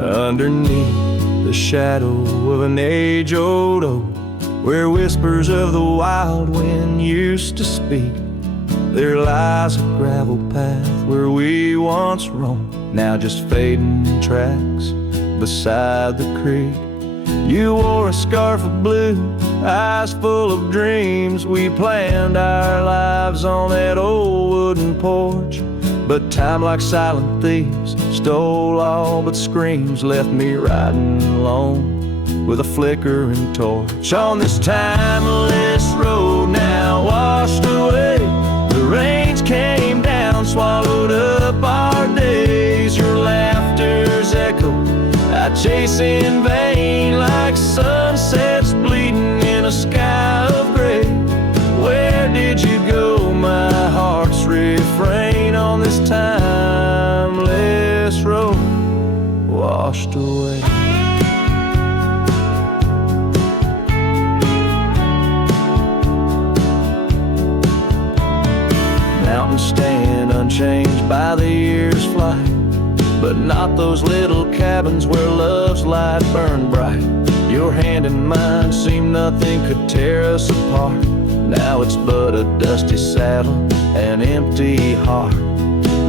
underneath the shadow of an age-old oak, where whispers of the wild wind used to speak. There lies a gravel path where we once roamed, now just fading tracks beside the creek. You wore a scarf of blue, eyes full of dreams. We planned our lives on that old wooden porch, but time, like silent thieves, stole all but screams. Left me riding alone with a flickering torch on this timeless road, now washed away. The rains came down, swallowed up our days. Your laughter's echo I chase in vain, like sunsets bleeding in a sky of gray. Where did you go? My heart's refrain on this timeless road, washed away. Mountains stand unchanged by the year's flight, but not those little cabins where love's light burned bright. Your hand in mine seemed nothing could tear us apart. Now it's but a dusty saddle, an empty heart.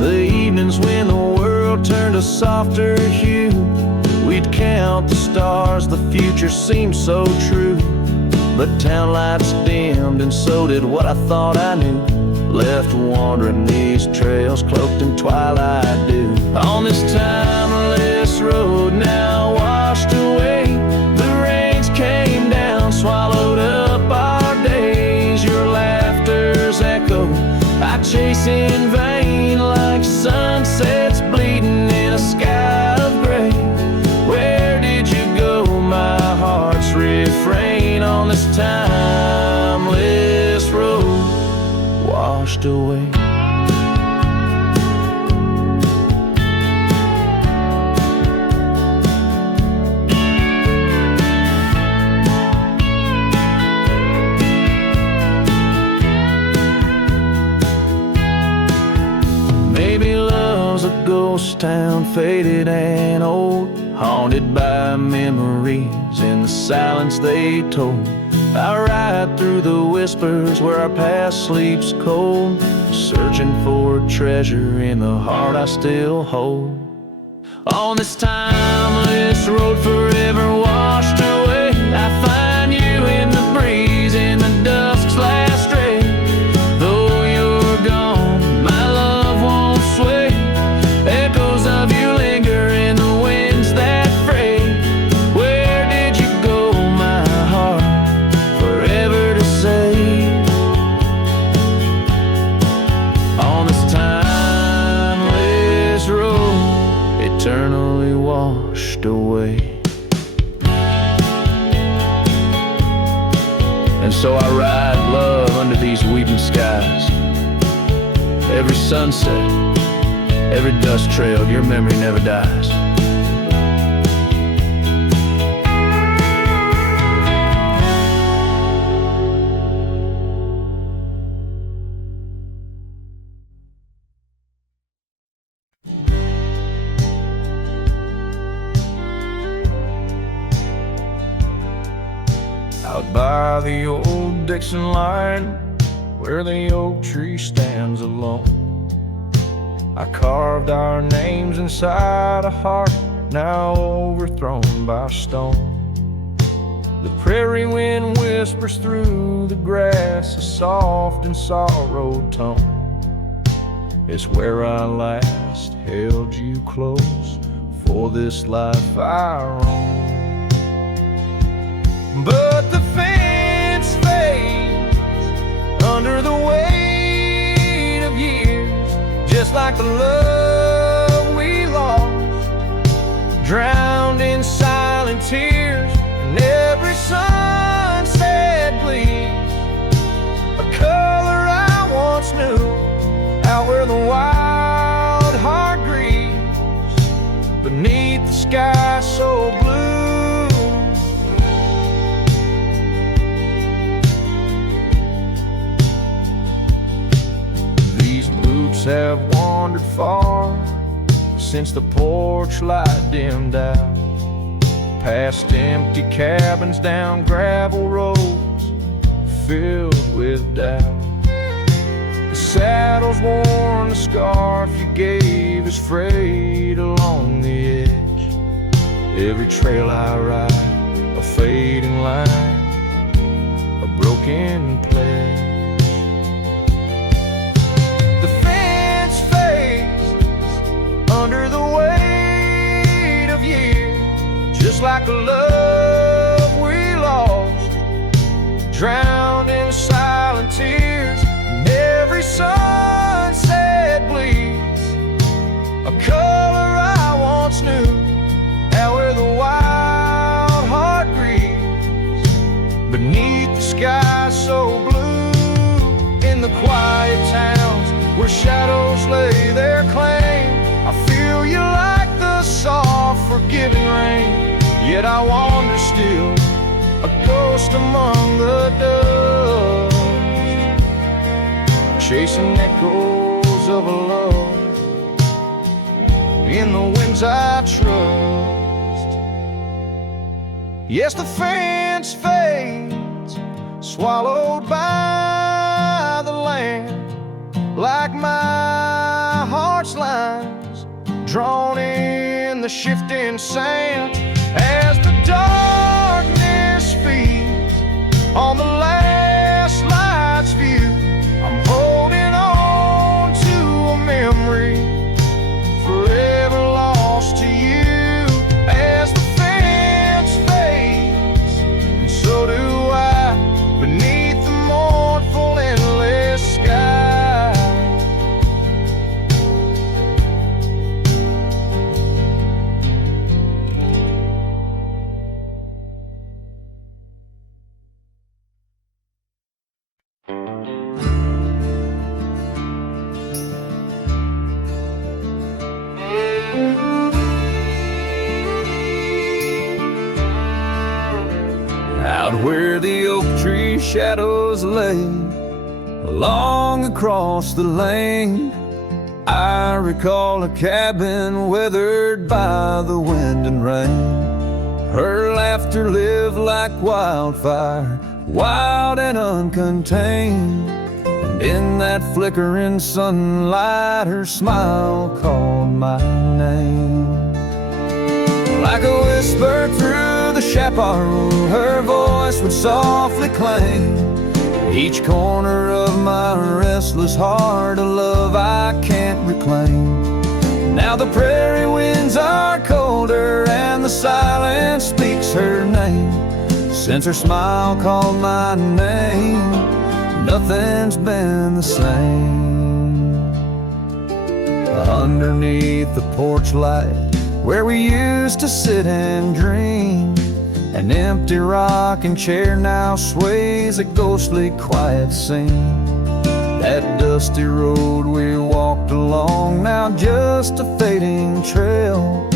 The evenings when the world turned a softer hue, we'd count the stars, the future seemed so true. But town lights dimmed and so did what I thought I knew. Left wandering these trails cloaked in twilight dew. On this timeless road now washed away, the rains came down, swallowed up our days. Your laughter's echo I chase in vain, like sunsets bleeding in a sky of gray. Where did you go? My heart's refrain on this timeless road, washed away. Maybe love's a ghost town, faded and old, haunted by memories in the silence they told. I ride through the whispers where our past sleeps cold, searching for a treasure in the heart I still hold. On this timeless road forever washed away, I find you in the breeze, in the dusk's last ray. Though you're gone, my love won't sway. Echoes of you linger in the winds that fray. Where did you go, my heart, forever to say? On this timeless road, eternally washed away. And so I ride love under these weeping skies. Every sunset, every dust trail, your memory never dies. Out by the old Dixon line, where the oak tree stands alone, I carved our names inside a heart now overthrown by stone. The prairie wind whispers through the grass a soft and sorrowed tone. It's where I last held you close for this life I roam. But the fence fades under the weight of years, just like the love we lost, drowned in silent tears. And every sunset bleeds a color I once knew, out where the wild heart grieves beneath the sky so blue. Have wandered far, since the porch light dimmed out. Past empty cabins, down gravel roads filled with doubt. The saddle's worn, the scarf you gave is frayed along the edge. Every trail I ride, a fading line, a broken pledge. The fence fades under the weight of years, just like a love we lost, drowned in silent tears. And every sunset bleeds a color I once knew, out where the wild heart grieves beneath the sky so blue. In the quiet towns where shadows lay their claim, I feel you like the soft forgiving rain. Yet I wander still, a ghost among the dust, chasing echoes of a love in the winds I trust. Yes, the fence fades, swallowed by the land, like my heart's lines drawn in the shifting sand. As the darkness feeds on the last light's view, I'm holding on to a memory forever lost to you. As the fence fades, and so do I, beneath the mournful endless sky. Where the oak tree shadows lay along across the lane, I recall a cabin weathered by the wind and rain. Her laughter lived like wildfire, wild and uncontained, and in that flickering sunlight her smile called my name. Like a whisper through the chaparral, her voice would softly clang. Each corner of my restless heart, a love I can't reclaim. Now the prairie winds are colder and the silence speaks her name. Since her smile called my name, nothing's been the same. Underneath the porch light, where we used to sit and dream, an empty rocking chair now sways a ghostly quiet scene. That dusty road we walked along, now just a fading trail.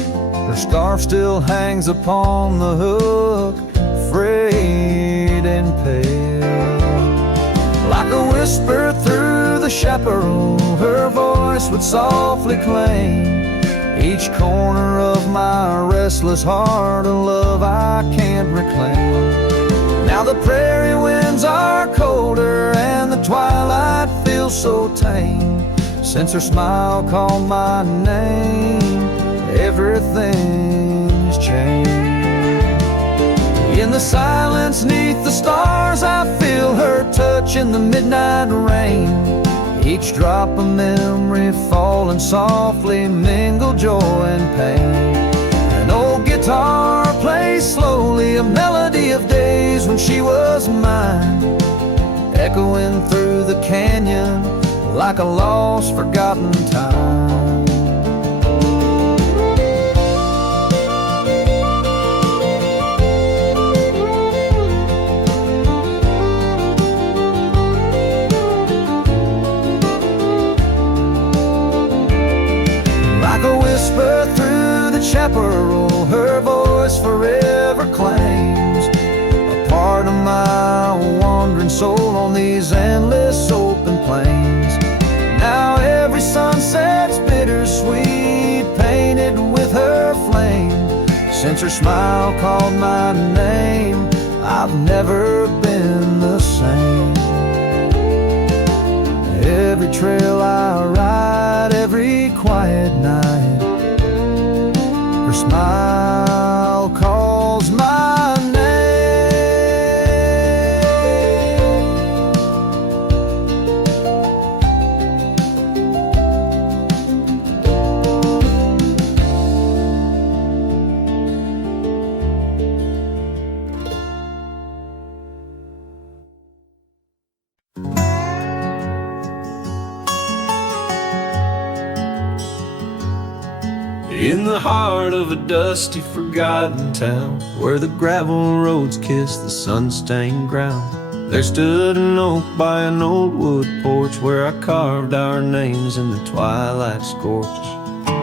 Her scarf still hangs upon the hook, frayed and pale. Like a whisper through the chaparral, her voice would softly claim. Each corner of my restless heart, a love I can't reclaim. Now the prairie winds are colder and the twilight feels so tame. Since her smile called my name, everything's changed. In the silence neath the stars, I feel her touch in the midnight rain. Each drop of memory falling softly mingle joy and pain. An old guitar plays slowly a melody of days when she was mine, echoing through the canyon like a lost, forgotten time. Whisper through the chaparral, her voice forever claims a part of my wandering soul on these endless open plains. Now every sunset's bittersweet, pain flame. Since her smile called my name, I've never been the same. Every trail I ride, every quiet night, her smile calls my name. In the heart of a dusty, forgotten town, where the gravel roads kiss the sun-stained ground, there stood an oak by an old wood porch, where I carved our names in the twilight scorch.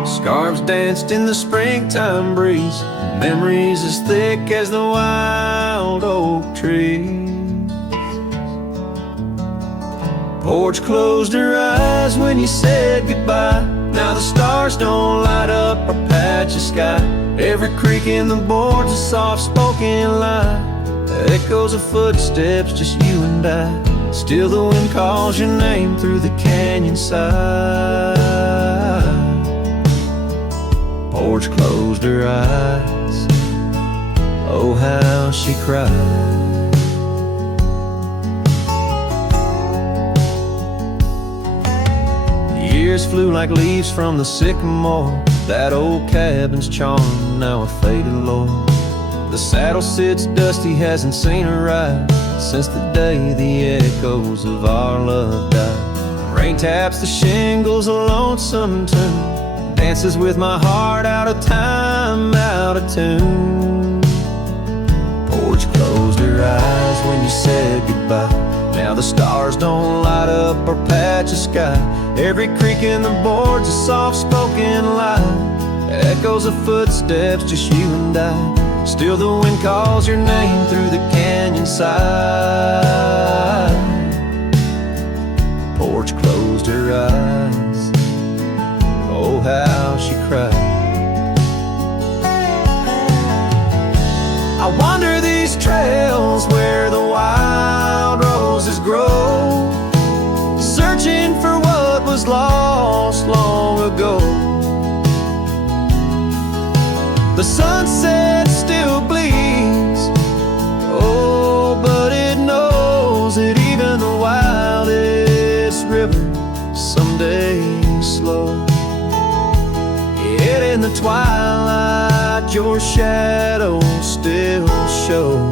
Scarves danced in the springtime breeze, memories as thick as the wild oak trees. Porch closed her eyes when you said goodbye. Now the stars don't light up our patch of sky. Every creak in the boards a soft-spoken lie, echoes of footsteps, just you and I. Still the wind calls your name through the canyon side. Porch closed her eyes, oh how she cried. Years flew like leaves from the sycamore. That old cabin's charm, now a faded lore. The saddle sits dusty, hasn't seen a ride since the day the echoes of our love died. Rain taps the shingles, a lonesome tune dances with my heart, out of time, out of tune. Porch closed her eyes when you said goodbye. Now the stars don't light up our patch of sky. Every creak in the boards a soft-spoken lie, echoes of footsteps, just you and I. Still the wind calls your name through the canyon side. Porch closed her eyes, oh how she cried. I wander these trails where the wild roses grow, searching for what was lost long ago. The sunset still bleeds, oh, but it knows that even the wildest river someday slow. Yet in the twilight your shadow still shows.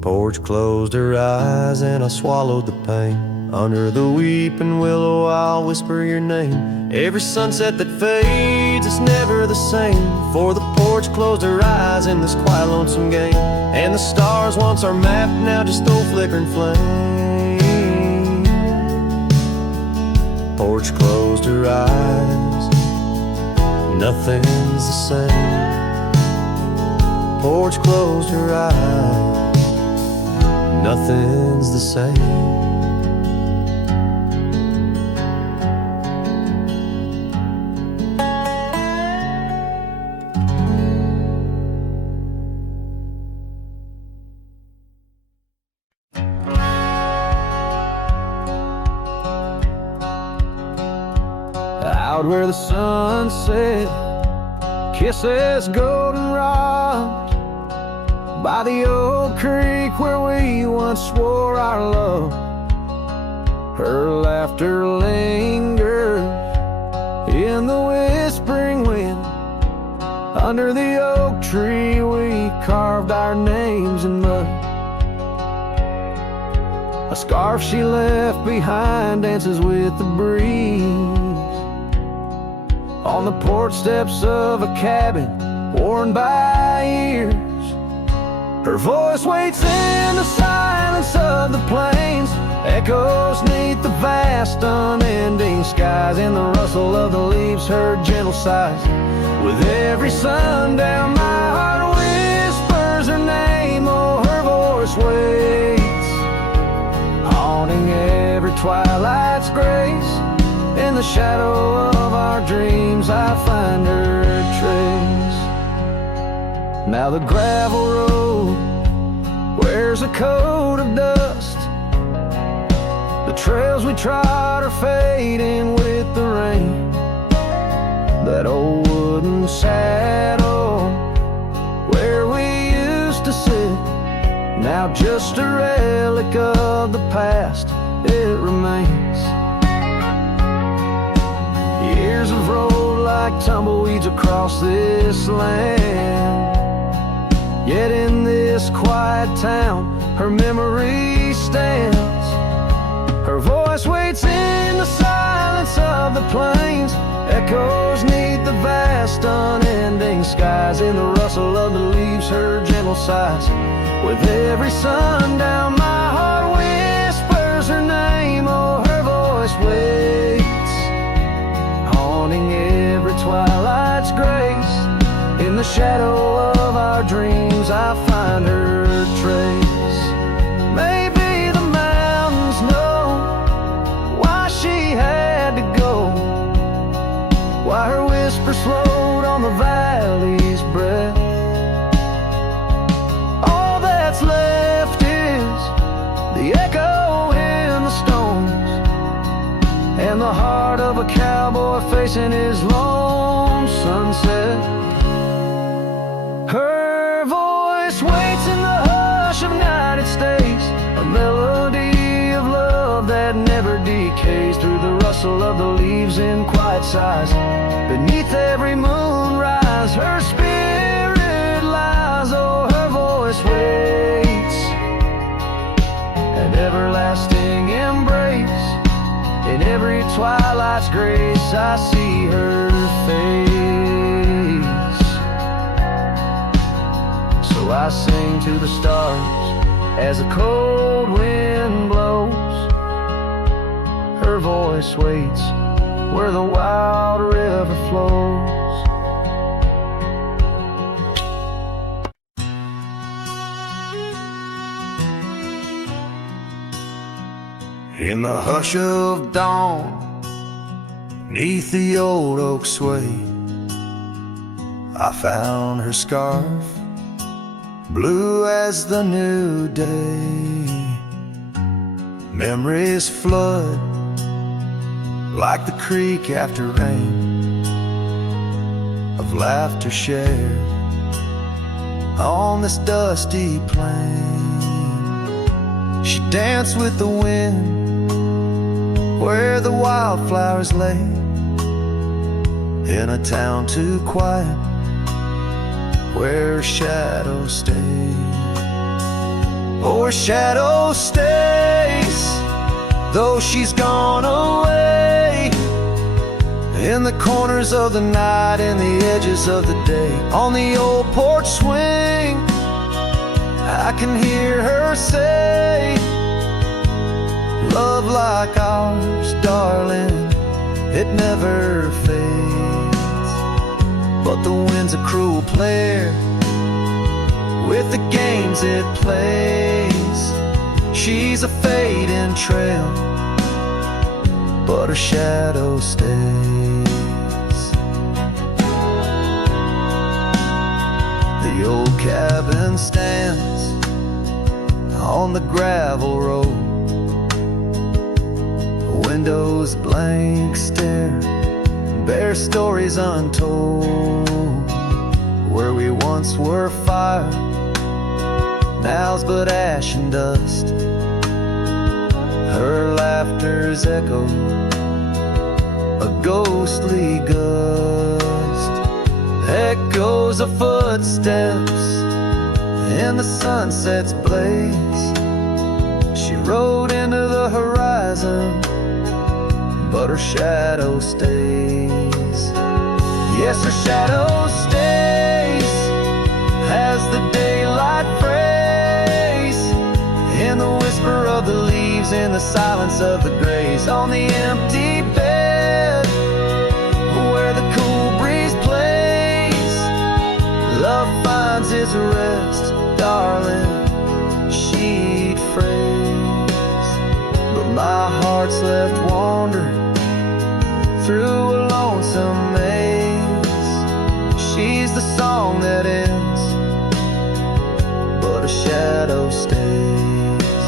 Porch closed her eyes and I swallowed the pain. Under the weeping willow I'll whisper your name. Every sunset that fades, it's never the same. For the porch closed her eyes in this quiet lonesome game. And the stars once our map, now just old flickering flame. Porch closed her eyes, nothing's the same. Porch closed her eyes, nothing's the same. Out where the sunset kisses goldenrod, by the old creek where we once swore our love, her laughter lingers in the whispering wind. Under the oak tree we carved our names in mud. A scarf she left behind dances with the breeze on the porch steps of a cabin worn by years. Her voice waits in the silence of the plains, echoes neath the vast unending skies. In the rustle of the leaves her gentle sighs. With every sundown my heart whispers her name. Oh, her voice waits, haunting every twilight's grace. In the shadow of our dreams dreams I find her trace. Now the gravel road wears a coat of dust. The trails we trod are fading with the rain. That old wooden saddle where we used to sit, now just a relic of the past, it remains. Years have rolled like tumbleweeds across this land, yet in this quiet town her memory stands. Her voice waits in the silence of the plains, echoes neath the vast unending skies. In the rustle of the leaves her gentle sighs. With every sundown my heart whispers her name. Oh, her voice waits, haunting every twilight's grace. In the shadow of our dreams I find her trace. Maybe the mountains know why she had to go, why her whisper slowed on the valley's breath. All that's left is the echo in the stones, and the heart of a cowboy facing his lone sunset. Her voice waits in the hush of night, it stays a melody of love that never decays. Through the rustle of the leaves in quiet sighs, beneath every moonrise her spirit lies. Oh, her voice waits, an everlasting embrace. In every twilight's grace I see her face. So I sing to the stars as the cold wind blows. Her voice waits where the wild river flows. In the hush of dawn, 'neath the old oak sway, I found her scarf, blue as the new day. Memories flood like the creek after rain, of laughter shared on this dusty plain. She danced with the wind where the wildflowers lay, in a town too quiet where her shadow stays. Oh, her shadow stays, though she's gone away, in the corners of the night, in the edges of the day. On the old porch swing I can hear her say, love like ours, darling, it never fades. But the wind's a cruel player with the games it plays. She's a fading trail, but her shadow stays. The old cabin stands on the gravel road, windows blank stare, bare stories untold. Where we once were fire, now's but ash and dust. Her laughter's echo, a ghostly gust. Echoes of footsteps in the sunset's blaze. She rode into the horizon, but her shadow stays. Yes, her shadow stays as the daylight frays, in the whisper of the leaves, in the silence of the grays. On the empty bed where the cool breeze plays, love finds its rest, darling, she'd phrase. But my heart's left wandering through a lonesome maze. song that ends, but a shadow stays.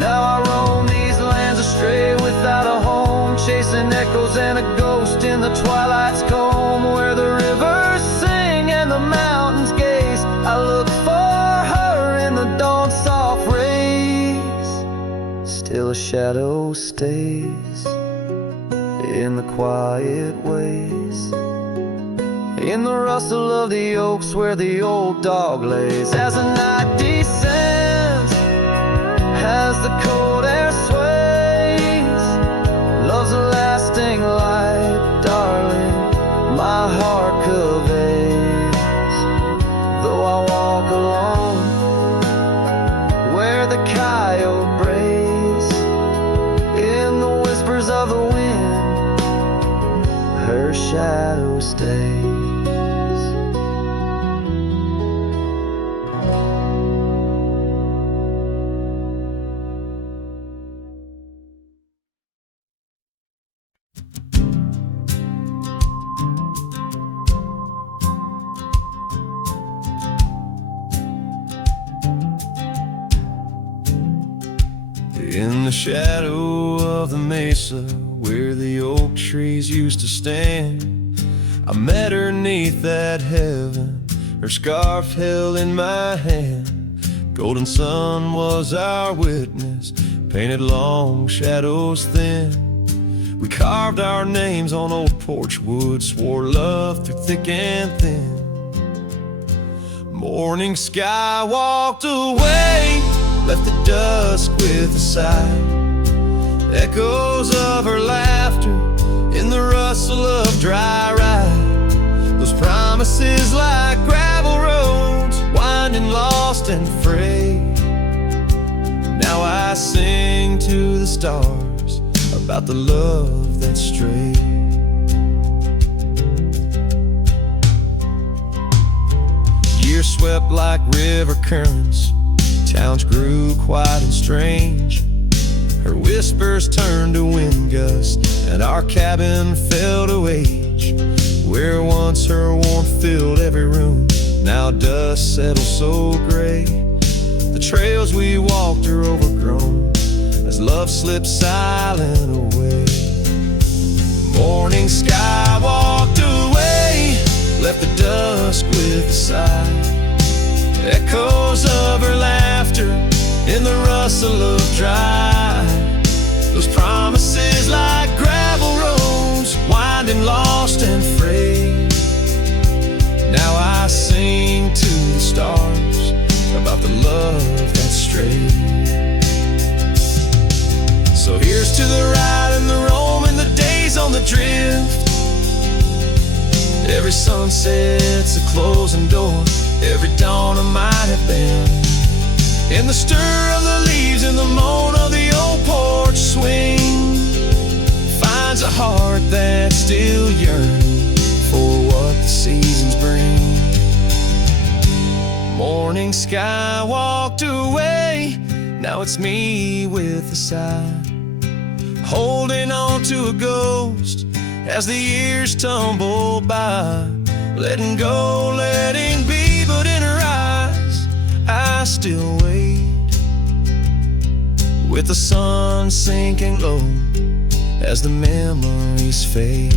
Now I roam these lands astray without a home, chasing echoes and a ghost in the twilight's comb, where the rivers sing and the mountains gaze. I look for her in the dawn's soft rays. Still a shadow stays in the quiet ways, in the rustle of the oaks where the old dog lays. As the night descends, as the cold air sways, love's a lasting light, darling, my heart conveys. Though I walk alone where the coyote brays, in the whispers of the wind, her shadow stays. In the shadow of the mesa where the oak trees used to stand, I met her 'neath that heaven, her scarf held in my hand. Golden sun was our witness, painted long shadows thin. We carved our names on old porch wood, swore love through thick and thin. Morning sky walked away, left the dusk with a sigh. Echoes of her laughter in the rustle of dry ride. Those promises like gravel roads, winding lost and frayed. Now I sing to the stars about the love that strayed. Years swept like river currents, towns grew quiet and strange. Her whispers turned to wind gusts, and our cabin fell to age. Where once her warmth filled every room, now dust settles so gray. The trails we walked are overgrown as love slips silent away. Morning sky walked away, left the dusk with a sigh. Echoes of her laughter in the rustle of dry. Those promises like gravel roads, winding lost and frayed. Now I sing to the stars about the love that strayed. So here's to the ride and the roam and the days on the drift. Every sunset's a closing door, every dawn I might have been. In the stir of the leaves and the moan of the old porch swing, finds a heart that's still yearning for what the seasons bring. Morning sky walked away, now it's me with a sigh, holding on to a ghost as the years tumble by. Letting go, letting be, but in her eyes I still wait. With the sun sinking low as the memories fade.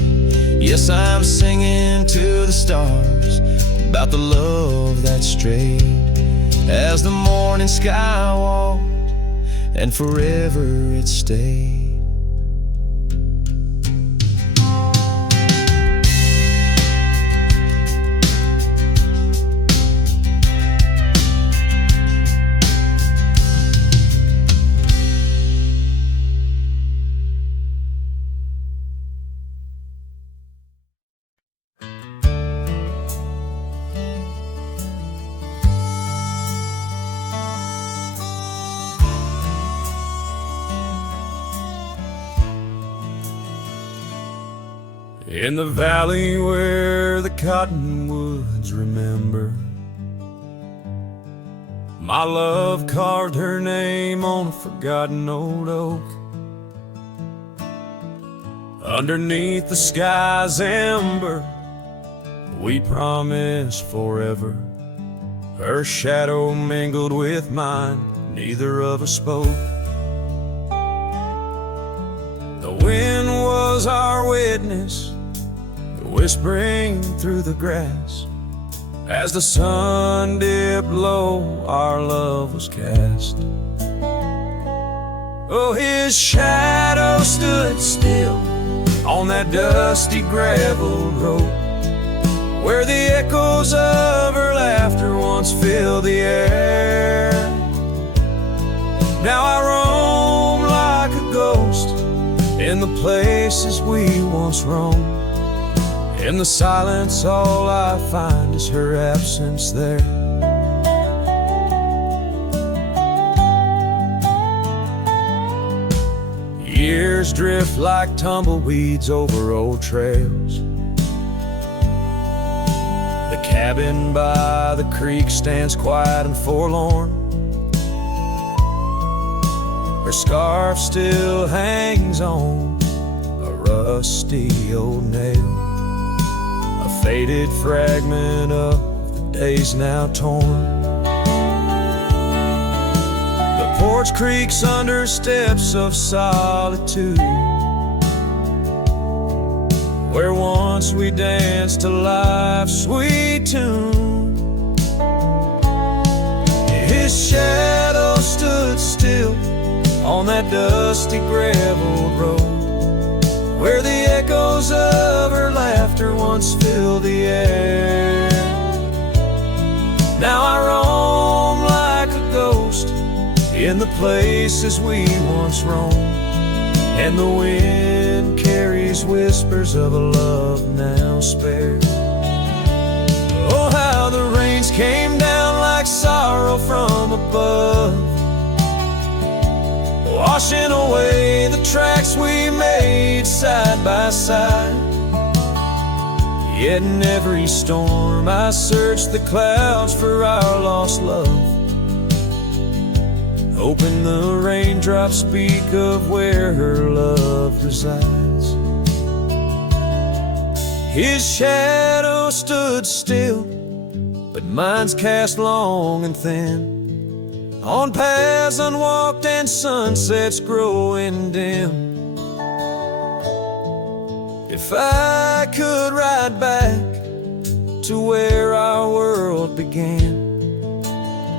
Yes, I'm singing to the stars about the love that strayed. As the morning sky walked and forever it stayed. In the valley where the cottonwoods remember, my love carved her name on a forgotten old oak. Underneath the sky's ember, We promised forever. Her shadow mingled with mine, neither of us spoke. The wind was our witness, whispering through the grass. As the sun dipped low, our love was cast. Oh, his shadow stood still on that dusty gravel road, where the echoes of her laughter once filled the air. Now I roam like a ghost in the places we once roamed. In the silence, all I find is her absence there. Years drift like tumbleweeds over old trails. The cabin by the creek stands quiet and forlorn. Her scarf still hangs on a rusty old nail, a faded fragment of the days now torn. The porch creaks under steps of solitude, where once we danced to life's sweet tune. His shadow stood still on that dusty gravel road, where the echoes of her laughter once filled the air. Now I roam like a ghost in the places we once roamed, and the wind carries whispers of a love now spared. Oh, how the rains came down like sorrow from above, washing away the tracks we made side by side. Yet in every storm I search the clouds for our lost love, hoping the raindrops speak of where her love resides. His shadow stood still, but mine's cast long and thin, on paths unwalked and sunsets growing dim. If I could ride back to where our world began,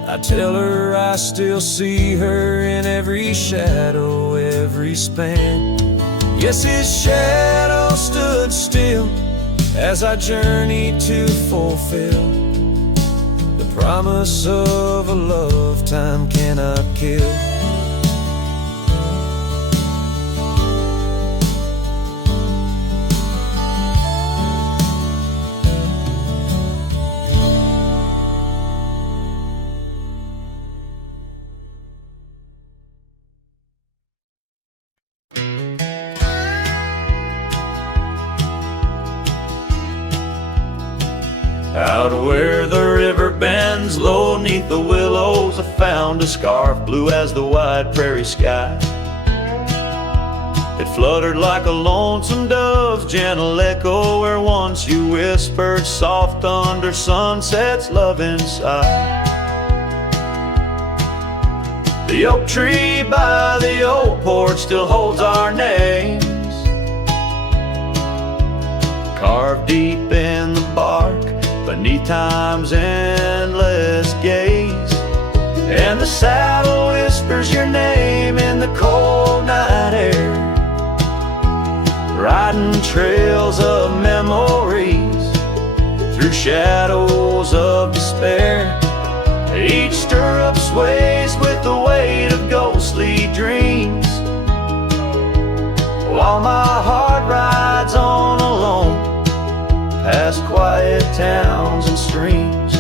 I'd tell her I still see her in every shadow, every span. Yes, his shadow stood still as I journeyed to fulfill the promise of a love time cannot kill. Out where the river bends low neath the willows, I found a scarf blue as the wide prairie sky. It fluttered like a lonesome dove's gentle echo, where once you whispered soft under sunset's loving sigh. The oak tree by the old porch still holds our names, carved deep in the bark beneath time's endless gaze. And the saddle whispers your name in the cold night air, riding trails of memories through shadows of despair. Each stirrup sways with the weight of ghostly dreams, while my heart rides on alone past quiet towns and streams.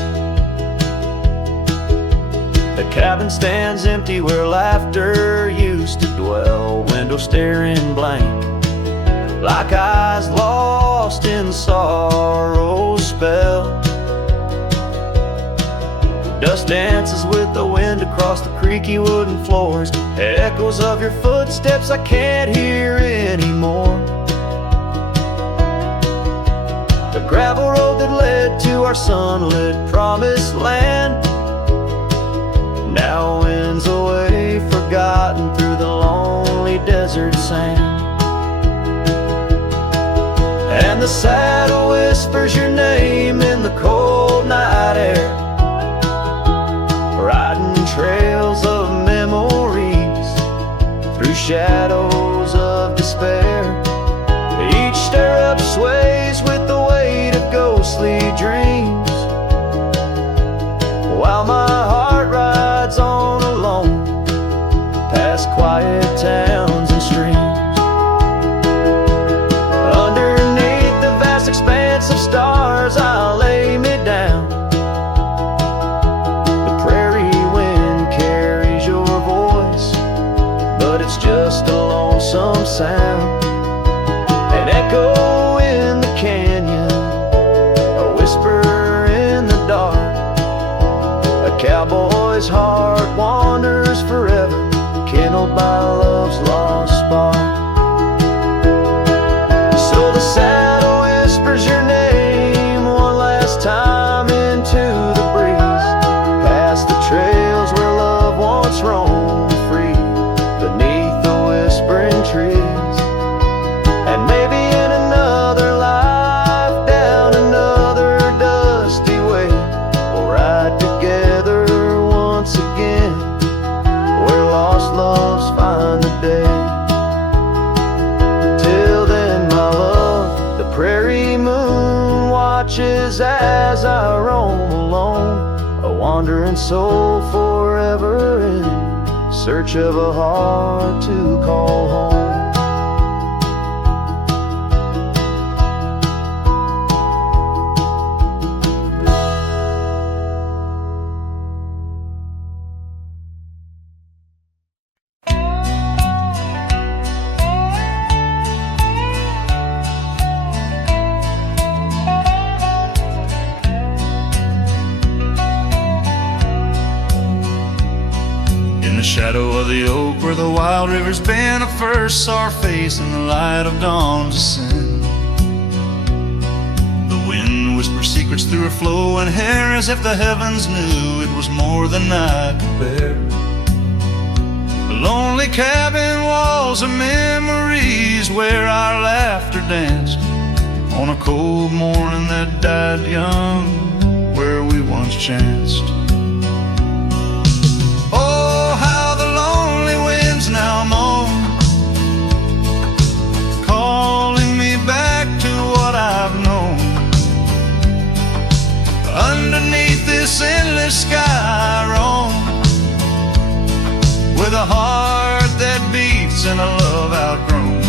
The cabin stands empty where laughter used to dwell, window staring blank, like eyes lost in sorrow's spell. Dust dances with the wind across the creaky wooden floors, echoes of your footsteps I can't hear anymore. The gravel road that led head to our sunlit promised land. Now winds away, forgotten through the lonely desert sand. And the saddle whispers your name in the cold night air, riding trails of memories through shadows of despair. Each stirrup sways with the weight of ghostly dreams, while my heart rides on alone past quiet towns and streams. Underneath the vast expanse of stars I'll lay me down. The prairie wind carries your voice, but it's just a lonesome sound. An echo in the canyon, a whisper in the dark. A cowboy's heart wanders forever, kindled by love's lost spark. So the saddle whispers your name one last time into the breeze, past the trails where love once roamed free, beneath the whispering trees. And maybe in another life, down another dusty way, we'll ride together once again, where lost loves find the day. Till then, my love, the prairie moon watches as I roam alone, a wandering soul forever in search of a heart to call home. Shadow of the oak where the wild rivers bend, I first saw her face in the light of dawn's ascent. The wind whispered secrets through her flowing hair, as if the heavens knew it was more than I could bear. The lonely cabin walls of memories where our laughter danced on a cold morning that died young, where we once chanced. Now moan, calling me back to what I've known. Underneath this endless sky I roam, with a heart that beats and a love outgrown.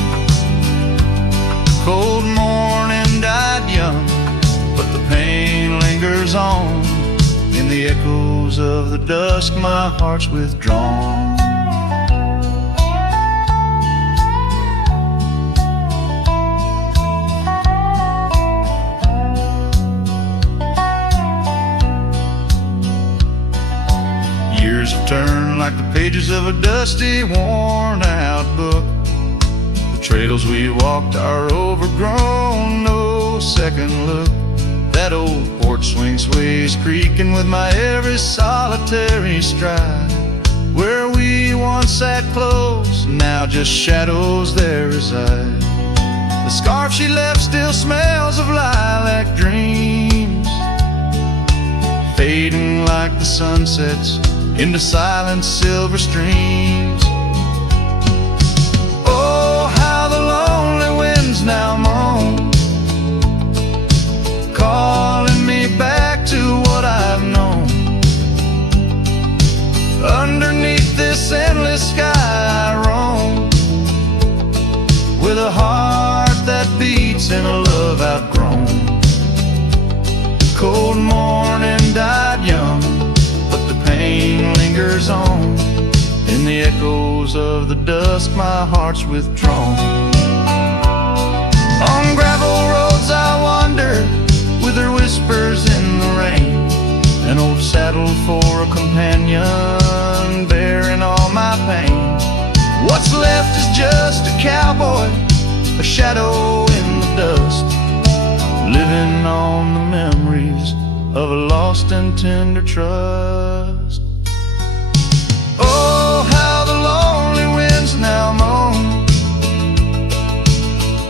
Cold morning died young, but the pain lingers on. In the echoes of the dusk my heart's withdrawn. Turn like the pages of a dusty, worn-out book. The trails we walked are overgrown, no second look. That old porch swing sways creaking with my every solitary stride. Where we once sat close, now just shadows there reside. The scarf she left still smells of lilac dreams, fading like the sunsets into silent silver streams. Oh, how the lonely winds now moan, calling me back to what I've known. Underneath this endless sky I roam, with a heart that beats and a love outgrown. Cold morning died young, but the pain lingers on. In the echoes of the dusk my heart's withdrawn. On gravel roads I wander, with her whispers in the rain. An old saddle for a companion, bearing all my pain. What's left is just a cowboy, a shadow in the dust, living living on the memories of a lost and tender trust. Oh, how the lonely winds now moan,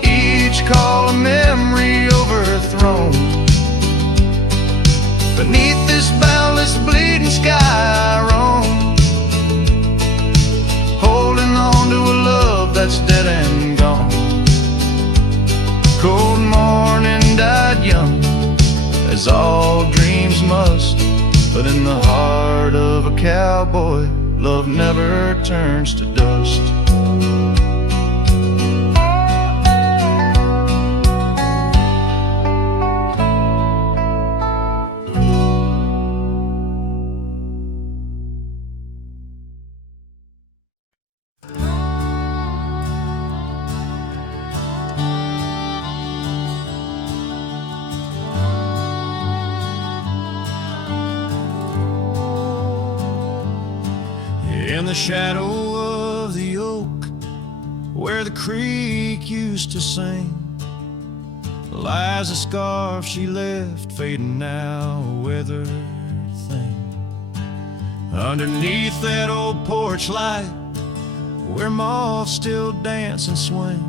each call a memory overthrown. Beneath this boundless bleeding sky I roam, holding on to a love that's dead and gone. Cold morning died young, as all dreams must, but in the heart of a cowboy, love never turns to dust. In the shadow of the oak, where the creek used to sing, lies a scarf she left, fading now, a withered thing. Underneath that old porch light, where moths still dance and swing,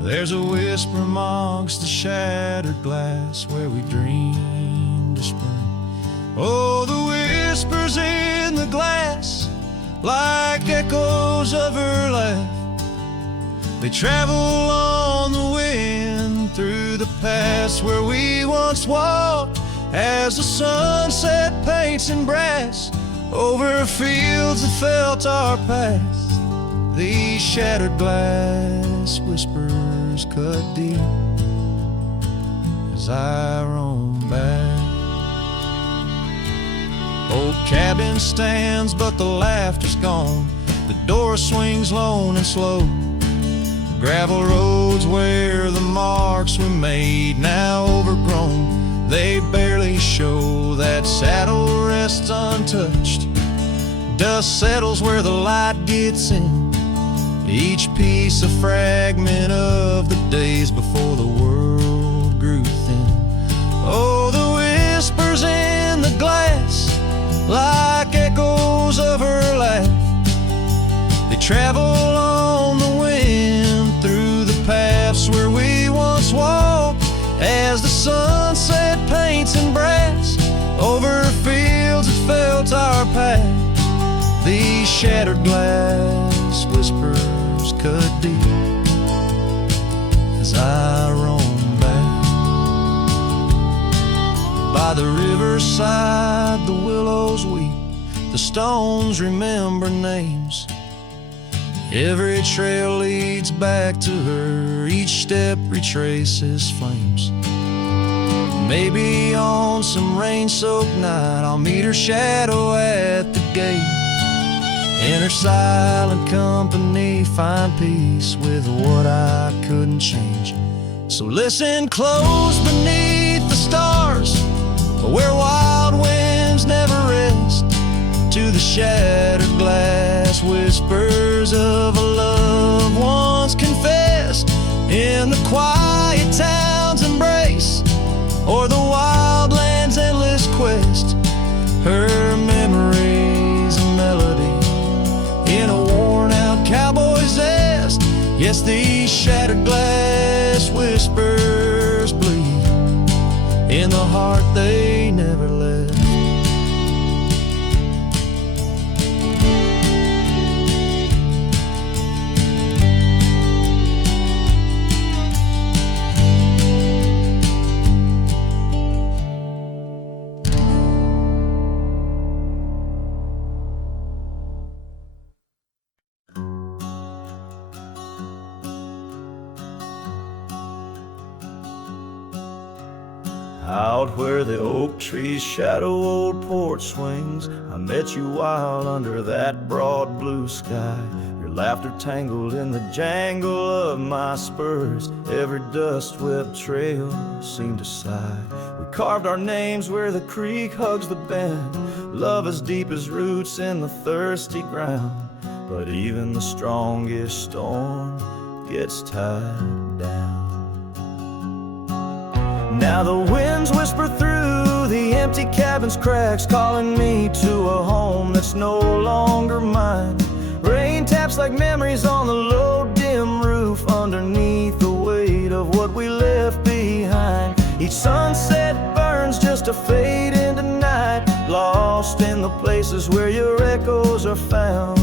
there's a whisper amongst the shattered glass, where we dreamed of spring. Oh, the whispers in the glass, like echoes of her laugh, they travel on the wind through the past where we once walked, as the sunset paints in brass over fields that felt our past. These shattered glass whispers cut deep as I roam back. Old cabin stands, but the laughter's gone. The door swings lone and slow. The gravel roads where the marks we made, now overgrown, they barely show. That saddle rests untouched. Dust settles where the light gets in. Each piece a fragment of the days before the world grew thin. Oh, the whispers in the glass, like echoes of her laugh, they travel on the wind through the paths where we once walked, as the sunset paints in brass over fields that felt our path. These shattered glass whispers cut deep as I roam back. By the riverside the willows weep, the stones remember names. Every trail leads back to her, each step retraces flames. Maybe on some rain-soaked night I'll meet her shadow at the gate. In her silent company find peace with what I couldn't change. So listen close beneath the stars, where wild winds never rest, to the shattered glass whispers of a love once confessed, in the quiet town's embrace or the wild land's endless quest. Her memories a melody in a worn out cowboy's zest. Yes, these shattered glass whispers bleed in the heart they never left. Out where the oak trees shadow old porch swings, I met you wild under that broad blue sky. Your laughter tangled in the jangle of my spurs. Every dust-swept trail seemed to sigh. We carved our names where the creek hugs the bend. Love as deep as roots in the thirsty ground. But even the strongest storm gets tied down. Now the winds whisper through the empty cabin's cracks, calling me to a home that's no longer mine. Rain taps like memories on the low, dim roof, underneath the weight of what we left behind. Each sunset burns just to fade into night, lost in the places where your echoes are found.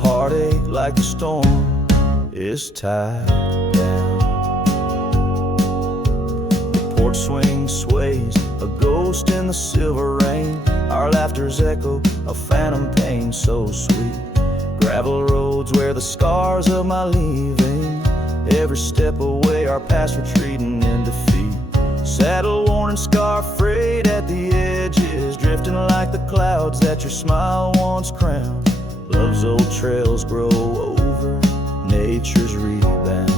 Heartache like the storm is tied down. The porch swing sways, a ghost in the silver rain. Our laughter's echo, a phantom pain so sweet. Gravel roads where the scars of my leaving, every step away our past retreating in defeat. Saddle worn and scar frayed at the edges, drifting like the clouds that your smile once crowned. Love's old trails grow over nature's rebound.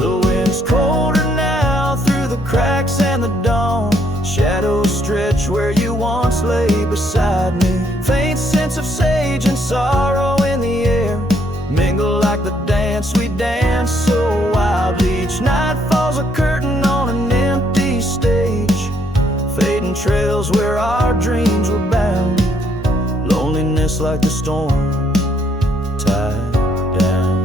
The wind's colder now through the cracks and the dawn. Shadows stretch where you once lay beside me. Faint sense of sage and sorrow in the air, mingle like the dance we dance so wildly. Each night falls a curtain on an empty stage, fading trails where our dreams were bound. Loneliness like the storm tied down.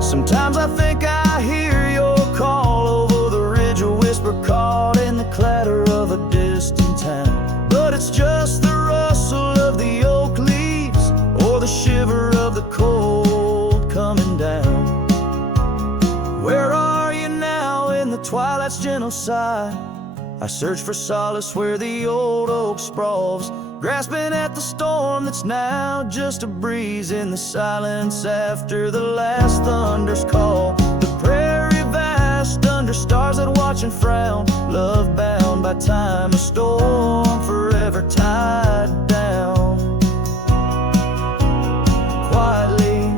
Sometimes I think I hear your call over the ridge, a whisper caught in the clatter of a distant town. But it's just the rustle of the oak leaves, or the shiver of the cold coming down. Where are you now in the twilight's gentle sigh? I search for solace where the old oak sprawls, grasping at the storm that's now just a breeze in the silence after the last thunder's call. The prairie vast under stars that watch and frown, love bound by time, a storm forever tied down. Quietly,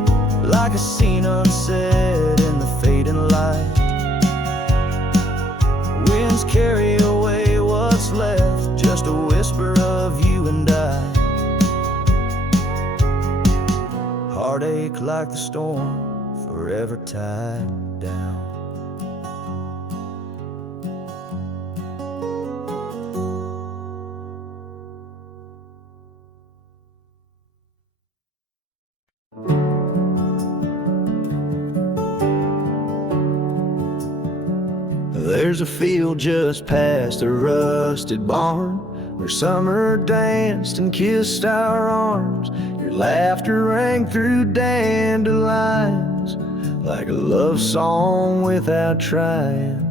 like a scene unsaid in the fading light, winds carry away what's left, just a whisper of you and I. Heartache like the storm, forever tied down. There's a field just past a rusted barn where summer danced and kissed our arms. Your laughter rang through dandelions like a love song without trying.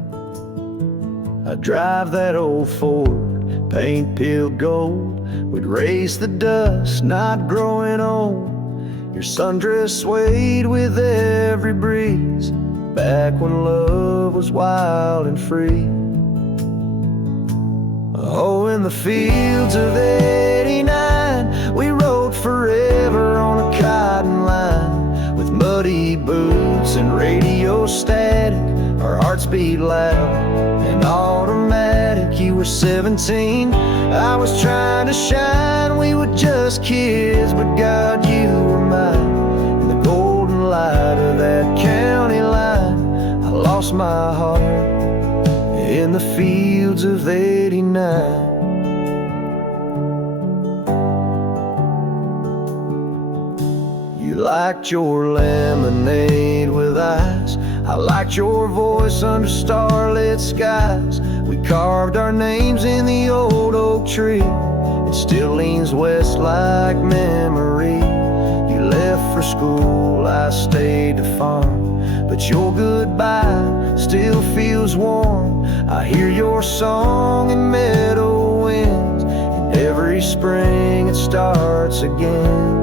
I drive that old Ford, paint peeled gold, would race the dust, not growing old. Your sundress swayed with every breeze, back when love was wild and free. Oh, in the fields of '89, we rode forever on a cotton line, with muddy boots and radio static, our hearts beat loud and automatic. You were 17, I was trying to shine, we were just kids, but God, you were mine. In the golden light of that county line, I lost my heart in the fields of '89. You liked your lemonade with ice, I liked your voice under starlit skies. We carved our names in the old oak tree, it still leans west like memory. You left for school, I stayed to farm, but your goodbye still feels warm. I hear your song in meadow winds, and every spring it starts again.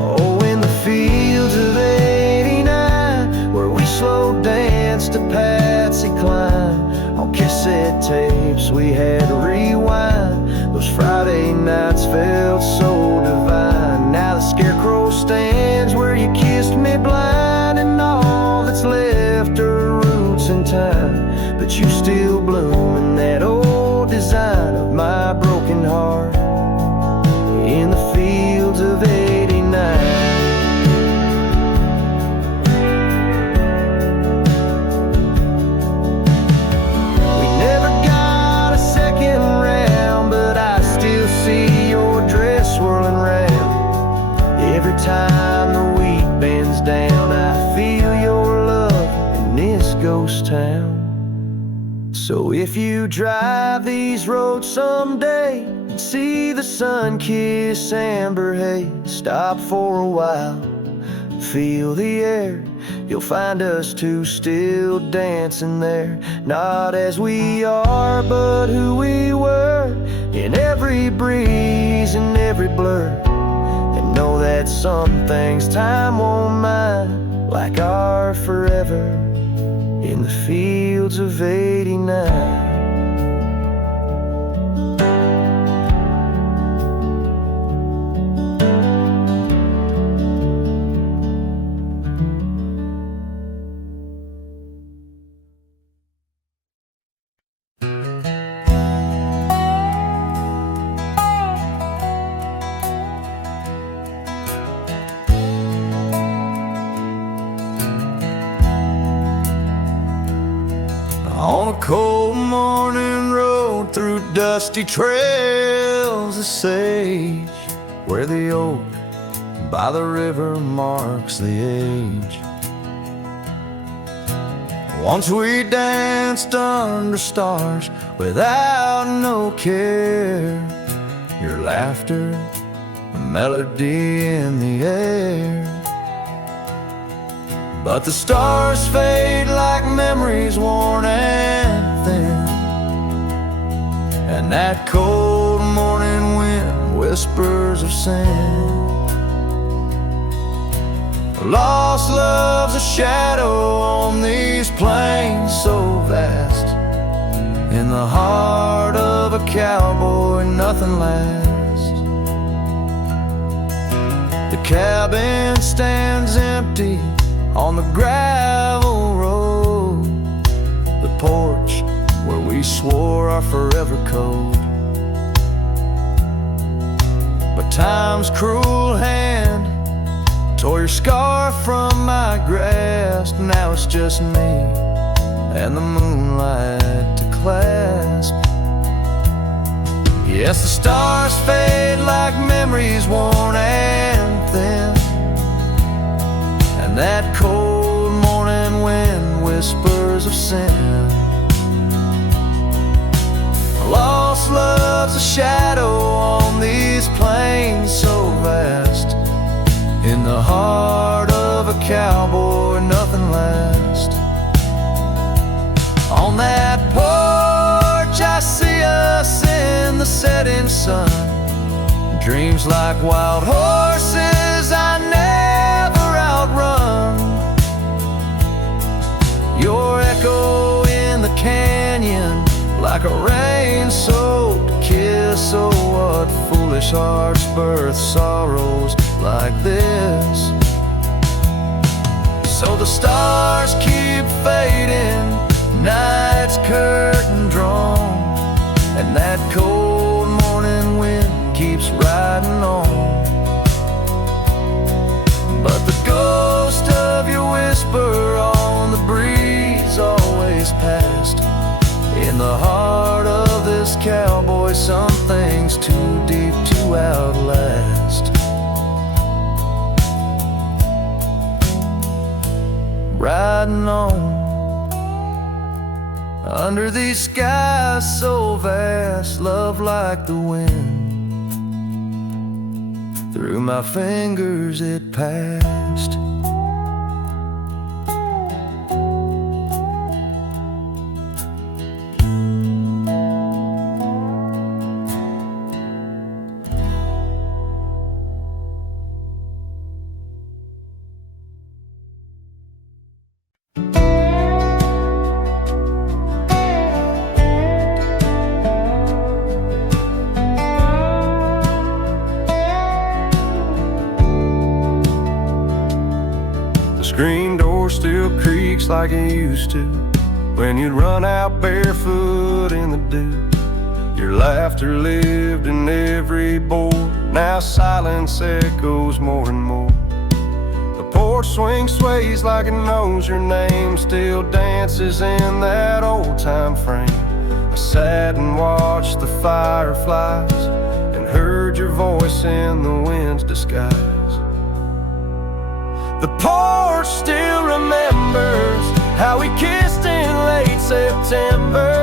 Oh, in the fields of '89, where we slow danced to Patsy Cline, on cassette tapes we had to rewind. Those Friday nights felt so divine. Now the scarecrow stands where me blind, and all that's left are roots in time. But you still bloom in that old design of my broken heart in the fields of '89. Time the wheat bends down, I feel your love in this ghost town. So if you drive these roads someday and see the sun-kissed amber haze, stop for a while, feel the air. You'll find us two still dancing there, not as we are, but who we were, in every breeze and every blur. Know that some things time won't mind, like our forever in the fields of '89. On a cold morning road through dusty trails of sage, where the oak by the river marks the age. Once we danced under stars without no care, your laughter, a melody in the air. But the stars fade like memories worn and thin, and that cold morning wind whispers of sin. Lost love's a shadow on these plains so vast. In the heart of a cowboy nothing lasts. The cabin stands empty on the gravel road, the porch where we swore our forever code. But time's cruel hand tore your scarf from my grasp. Now it's just me and the moonlight to clasp. Yes, the stars fade like memories worn and thin, and that cold morning wind whispers of sin. Lost love's a shadow on these plains so vast. In the heart of a cowboy nothing lasts. On that porch I see us in the setting sun. Dreams like wild horses I never outrun. Your echo in the canyon like a rain-soaked kiss. Oh, what foolish hearts birth sorrows like this. So the stars keep fading, night's curtain drawn, and that cold morning wind keeps riding on. But the ghost of your whisper on the breeze always past. In the heart of this cowboy, some things too deep to outlast. Riding on under these skies so vast, love like the wind. Through my fingers it passed. screen door still creaks like it used to when you'd run out barefoot in the dew. Your laughter lived in every board. Now silence echoes more and more. The porch swing sways like it knows your name, still dances in that old-time frame. I sat and watched the fireflies and heard your voice in the wind's disguise. The porch still remembers how we kissed in late September.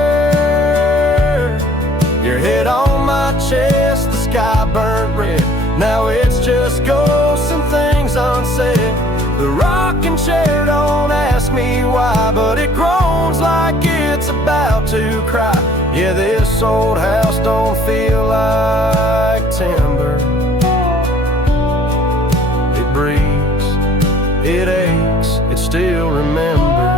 Your head on my chest, the sky burnt red. Now it's just ghosts and things unsaid. The rocking chair don't ask me why, but it groans like it's about to cry. Yeah, this old house don't feel like timber. It breathes, it aches, it still remembers.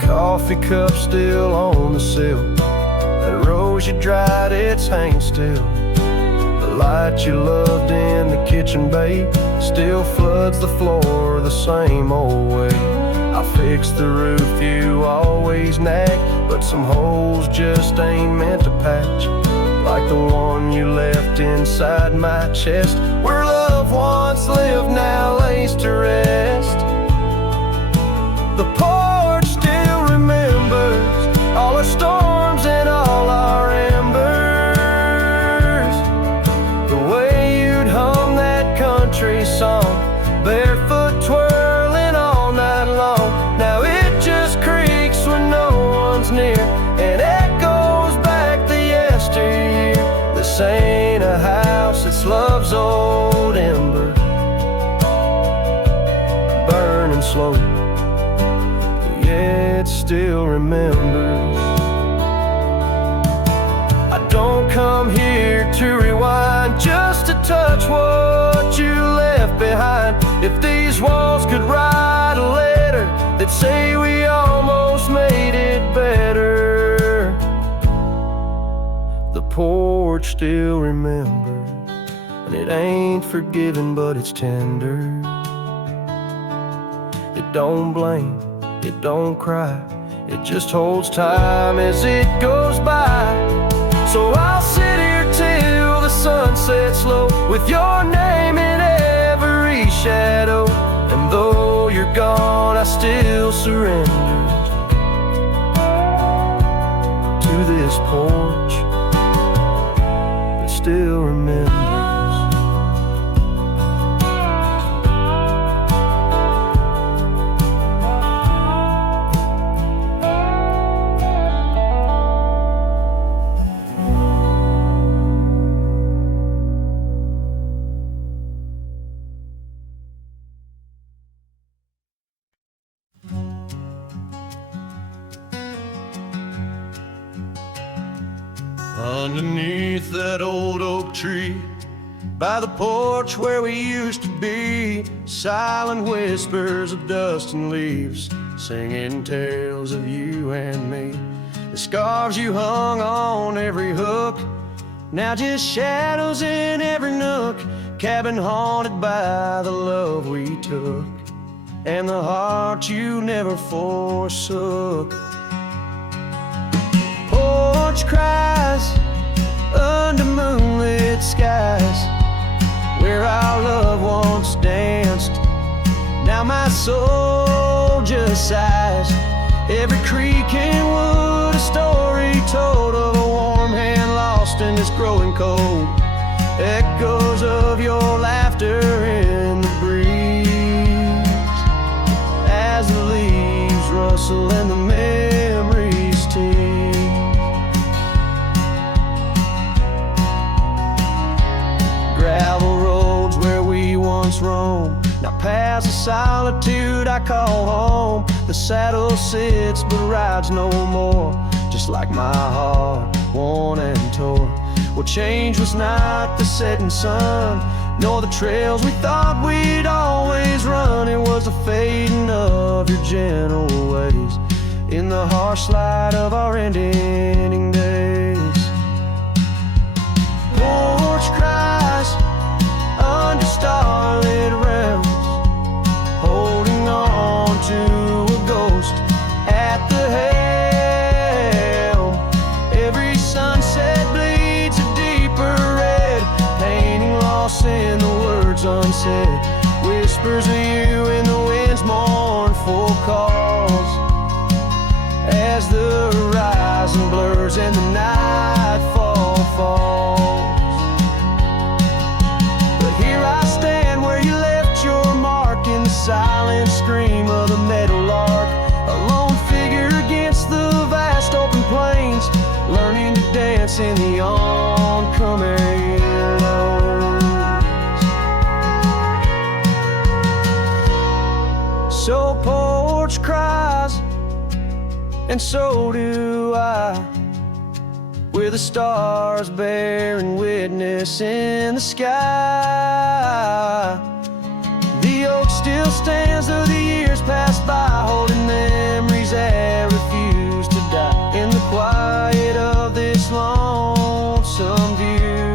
Coffee cup still on the sill. That rose you dried, it's hanging still. The light you loved in the kitchen bay still floods the floor the same old way. I fixed the roof you always nagged, but some holes just ain't meant to patch, like the one you left inside my chest, where love once lived now lays to rest. The porch still remembers all our storms and all our embers. The way you'd hum that country song, barefoot twirling all night long. Now it just creaks when no one's near and echoes back the yesteryear. This ain't a house, it's love's old ember, burning slow. It still remembers. I don't come here to rewind, just to touch what you left behind. If these walls could write a letter, they'd say we almost made it better. The porch still remembers, and it ain't forgiving, but it's tender. It don't blame, it don't cry, it just holds time as it goes by. So I'll sit here till the sun sets low, with your name in every shadow. And though you're gone, I still surrender to this porch that still remembers. Underneath that old oak tree, by the porch where we used to be, silent whispers of dust and leaves, singing tales of you and me. The scarves you hung on every hook, now just shadows in every nook. Cabin haunted by the love we took, and the heart you never forsook. Porch cries under moonlit skies, where our love once danced. Now my soul just sighs. Every creak in wood, a story told of a warm hand lost in this growing cold. Echoes of your laughter in the breeze, as the leaves rustle and the memories tease. Gravel roads where we once roamed, now paths of solitude I call home. The saddle sits but rides no more, just like my heart, worn and torn. What changed was not the setting sun, nor the trails we thought we'd always run. It was the fading of your gentle ways. in the harsh light of our ending days. Porch cries under starlit realms, holding on to a ghost at the helm. Every sunset bleeds a deeper red, painting loss in the words unsaid. Whispers of you in the wind's mournful calls, as the horizon blurs and the nightfall falls. But here I stand where you left your mark, in the silent scream of the meadowlark, a lone figure against the vast open plains, learning to dance in the oncoming lows. So porch cries, and so do I, we're the stars bearing witness in the sky. The oak still stands though the years pass by, holding memories that refuse to die. In the quiet of this lonesome view,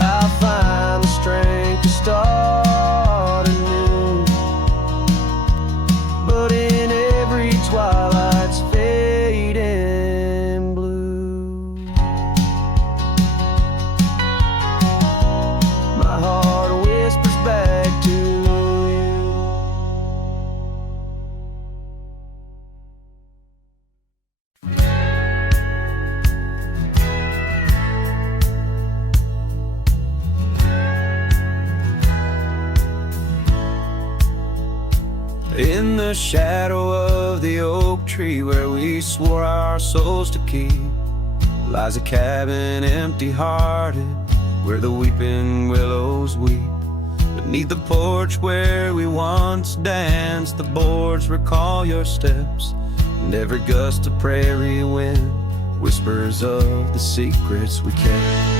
I'll find the strength to start anew. But in every twilight's fading blue, my heart whispers back to you. In the shadow of the oak tree where we swore our souls to keep, lies a cabin empty-hearted, where the weeping willows weep. Beneath the porch where we once danced, the boards recall your steps, and every gust of prairie wind whispers of the secrets we kept.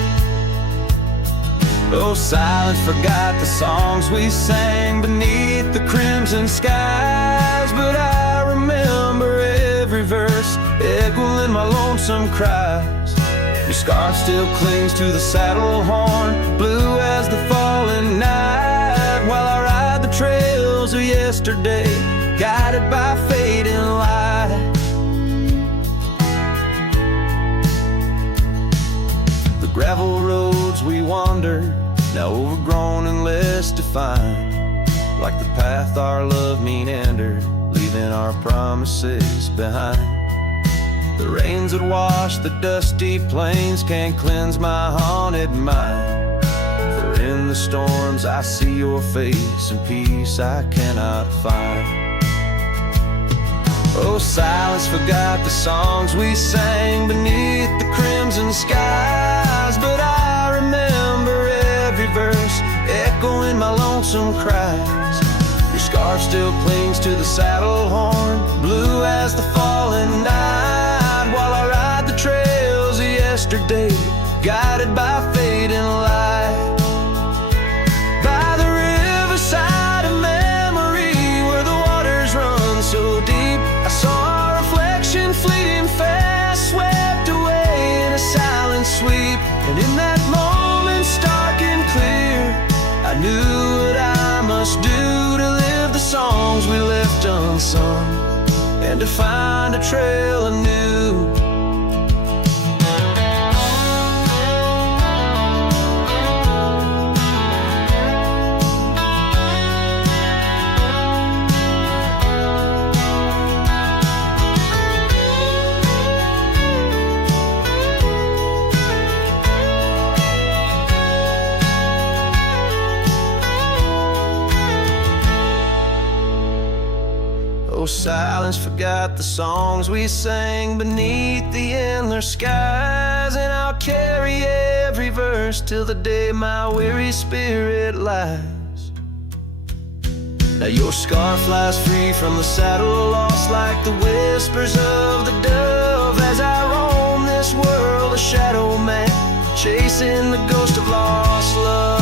Oh, silence forgot the songs we sang beneath the crimson skies, but I remember every verse echoing my lonesome cries. Your scarf still clings to the saddle horn, blue as the falling night, while I ride the trails of yesterday, guided by fading light. The gravel roads we wandered, now overgrown and less defined, like the path our love meandered, leaving our promises behind. The rains that wash the dusty plains can't cleanse my haunted mind, for in the storms I see your face and peace I cannot find. Oh, silence forgot the songs we sang beneath the crimson skies, but I remember every verse echoing my lonesome cries. Your scarf still clings to the saddle horn, blue as the falling night, while I ride the trails of yesterday, guided by fading light. By the riverside of memory, where the waters run so deep, I saw a reflection fleeting fast, swept away in a silent sweep. And in that moment, stark and clear, I knew what I must do to live the songs we left unsung, and to find a trail anew. Oh, silence forgot the songs we sang beneath the endless skies, and I'll carry every verse till the day my weary spirit lies. Now your scarf lies free from the saddle, lost like the whispers of the dove, as I roam this world a shadow man, chasing the ghost of lost love.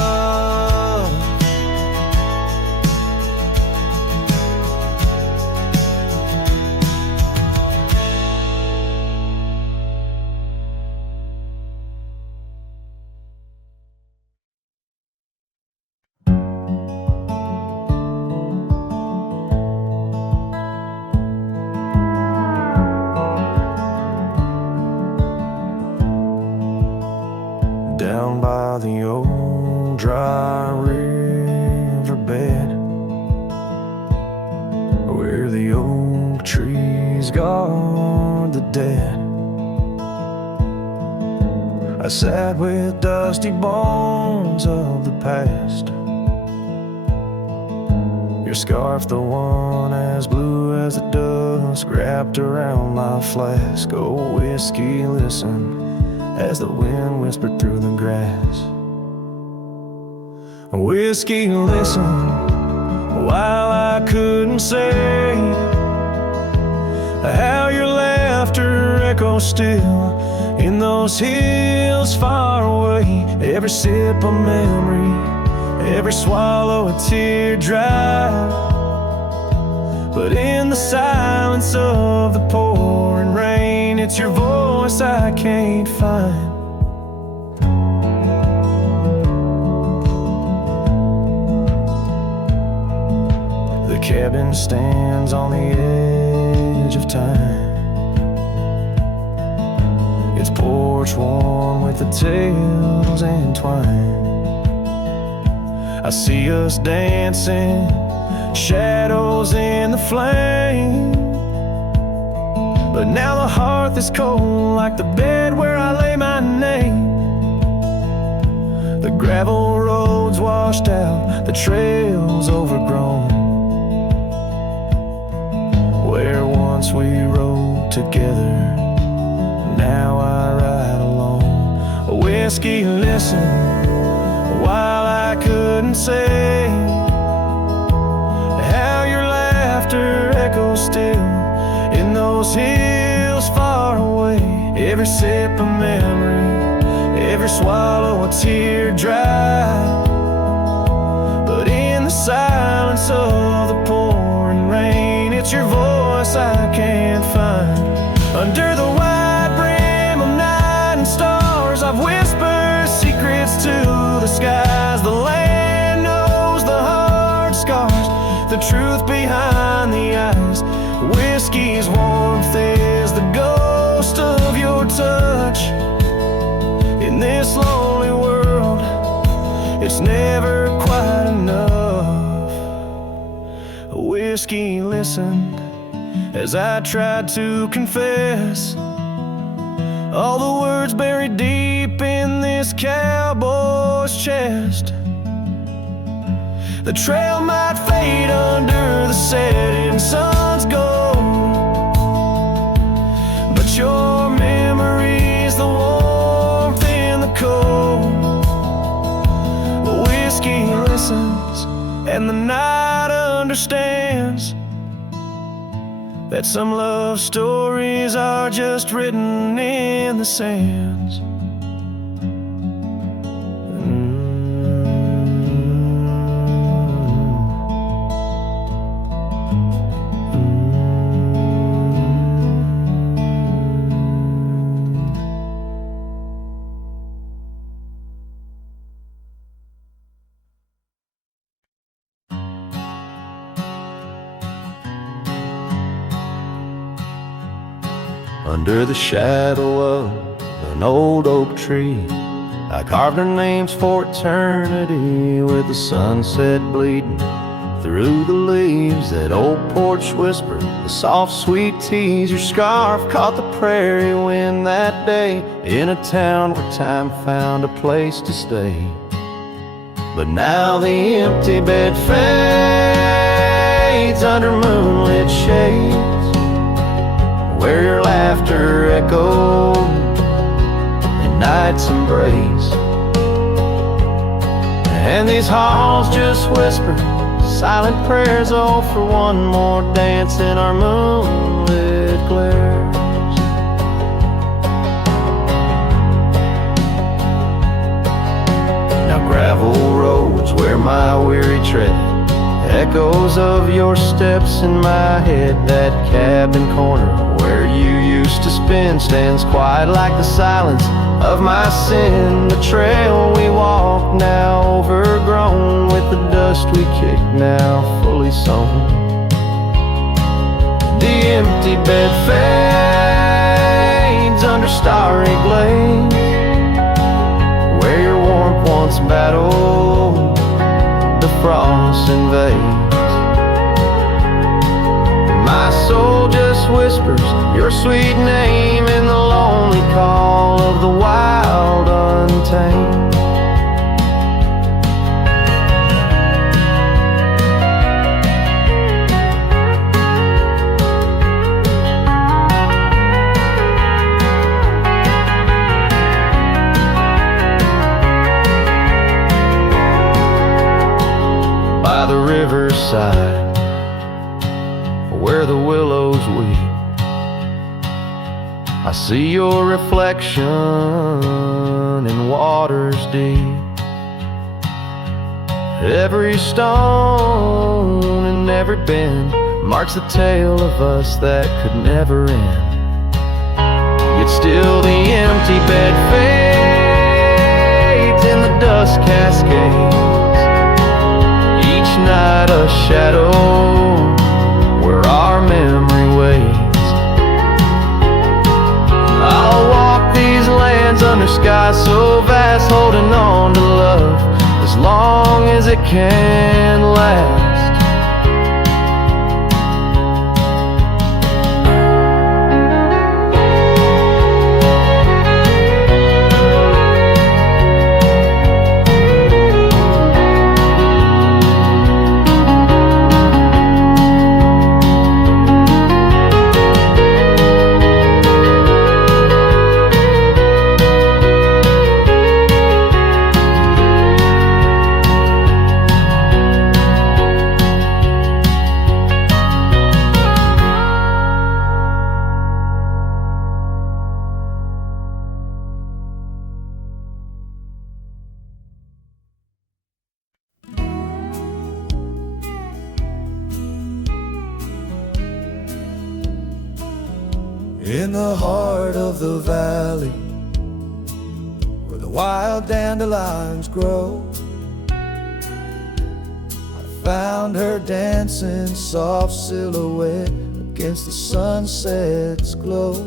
trees guard the dead. I sat with dusty bones of the past. Your scarf, the one as blue as the dusk, wrapped around my flask. Oh, whiskey, listen as the wind whispered through the grass. Whiskey, listen while I couldn't say how your laughter echoes still in those hills far away. Every sip a memory, every swallow a tear dry. But in the silence of the pouring rain, it's your voice I can't find. The cabin stands on the edge of time, its porch warm with the tales entwined. I see us dancing, shadows in the flame. But now the hearth is cold like the bed where I lay my name. The gravel roads washed out, the trails overgrown, where once we rode together, now I ride alone. Whiskey, listen while I couldn't say how your laughter echoes still in those hills far away. Every sip a memory, every swallow a tear dry. But in the silence of the pouring rain, it's your voice I can't find. Under the wide brim of night and stars, I've whispered secrets to the skies. The land knows the hard scars, the truth behind the eyes. Whiskey's warmth is the ghost of your touch. In this lonely world, it's never quite enough. Whiskey, listen as I tried to confess all the words buried deep in this cowboy's chest. The trail might fade under the setting sun's gold, but your memory's the warmth in the cold. Whiskey listens and the night understands that some love stories are just written in the sands. Under the shadow of an old oak tree, I carved our names for eternity, with the sunset bleeding through the leaves. That old porch whispered the soft sweet tease. Your scarf caught the prairie wind that day, in a town where time found a place to stay. But now the empty bed fades under moonlit shades, where your laughter echoed in night's embrace. And these halls just whisper silent prayers, oh, for one more dance in our moonlit glares. Now gravel roads where my weary tread, echoes of your steps in my head. That cabin corner where you used to spend stands quiet like the silence of my sin. The trail we walk now overgrown, with the dust we kick now fully sown. The empty bed fades under starry glades, where your warmth once battled the frost invades. My soul just forest whispers your sweet name in the lonely call of the wild untamed. By the riverside, where the willows weep, I see your reflection in waters deep. Every stone and every bend marks the tale of us that could never end. Yet still the empty bed fades in the dust cascades. Each night a shadow where our memory waits. I'll walk these lands under skies so vast, holding on to love as long as it can last. In the heart of the valley, where the wild dandelions grow, I found her dancing soft silhouette against the sunset's glow.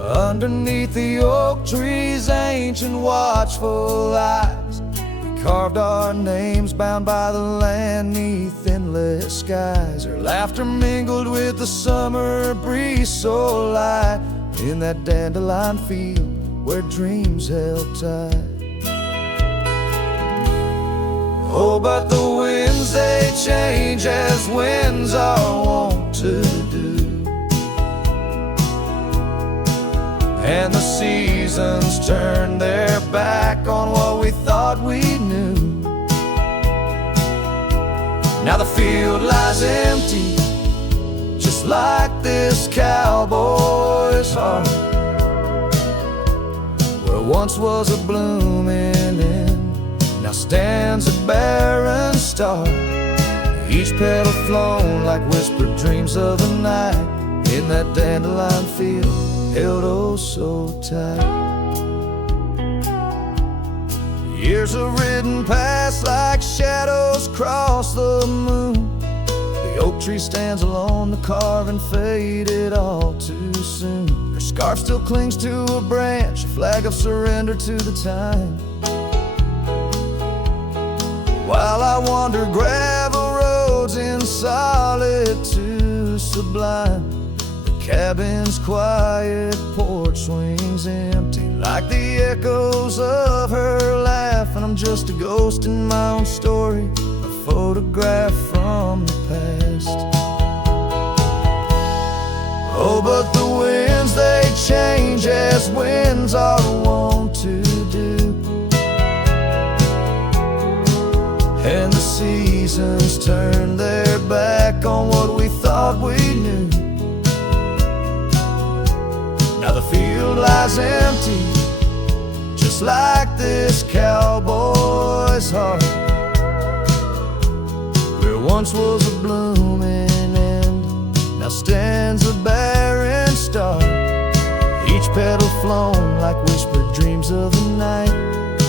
Underneath the oak tree's ancient watchful eyes, we carved our names bound by the land 'neath endless skies. Her laughter mingled with the summer breeze so light in that dandelion field where dreams held tight. Oh, but the winds they change as winds are wont to do, and the seasons turn their back on what we thought we knew. Now the field lies empty, just like this cowboy's heart, where once was a blooming end, now stands a barren star. Each petal flown like whispered dreams of the night in that dandelion field held oh so tight. Years have ridden past like shadows cross the moon. The oak tree stands alone, the carving faded all too soon. Her scarf still clings to a branch, a flag of surrender to the time. While I wander gravel roads in solitude sublime, the cabin's quiet porch swings empty like the echoes of her laugh, and I'm just a ghost in my own story, a photograph from the past. Oh, but the winds they change as winds are wont to do, and the seasons turn their back on what we thought we knew. Now the field lies empty, just like this cowboy's heart, where once was a blooming end, now stands a barren star. Each petal flown like whispered dreams of the night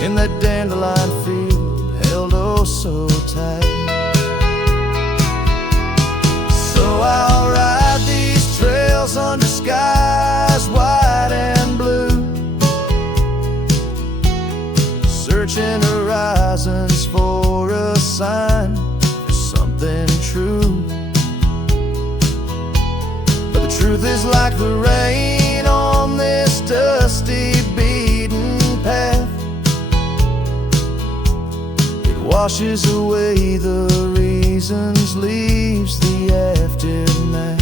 in that dandelion field held oh so tight. So I'll ride these trails under skies white and blue, searching horizons for a sign of something true. Truth is like the rain on this dusty beaten path. It washes away the reasons, leaves the aftermath.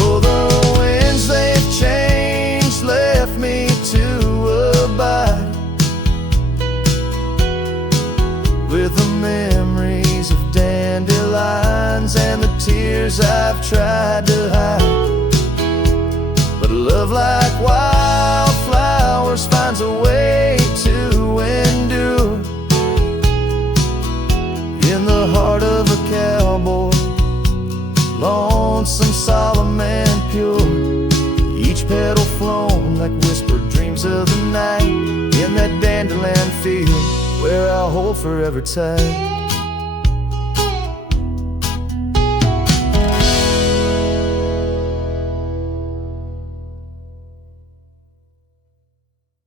Oh, the winds they've changed, left me to abide with the memories of dandelions and the tears I've tried to hide. But love, like wildflowers, finds a way to endure. In the heart of a cowboy, lonesome, solemn, and pure, each petal flown like whispered dreams of the night. In that dandelion field where I'll hold forever tight.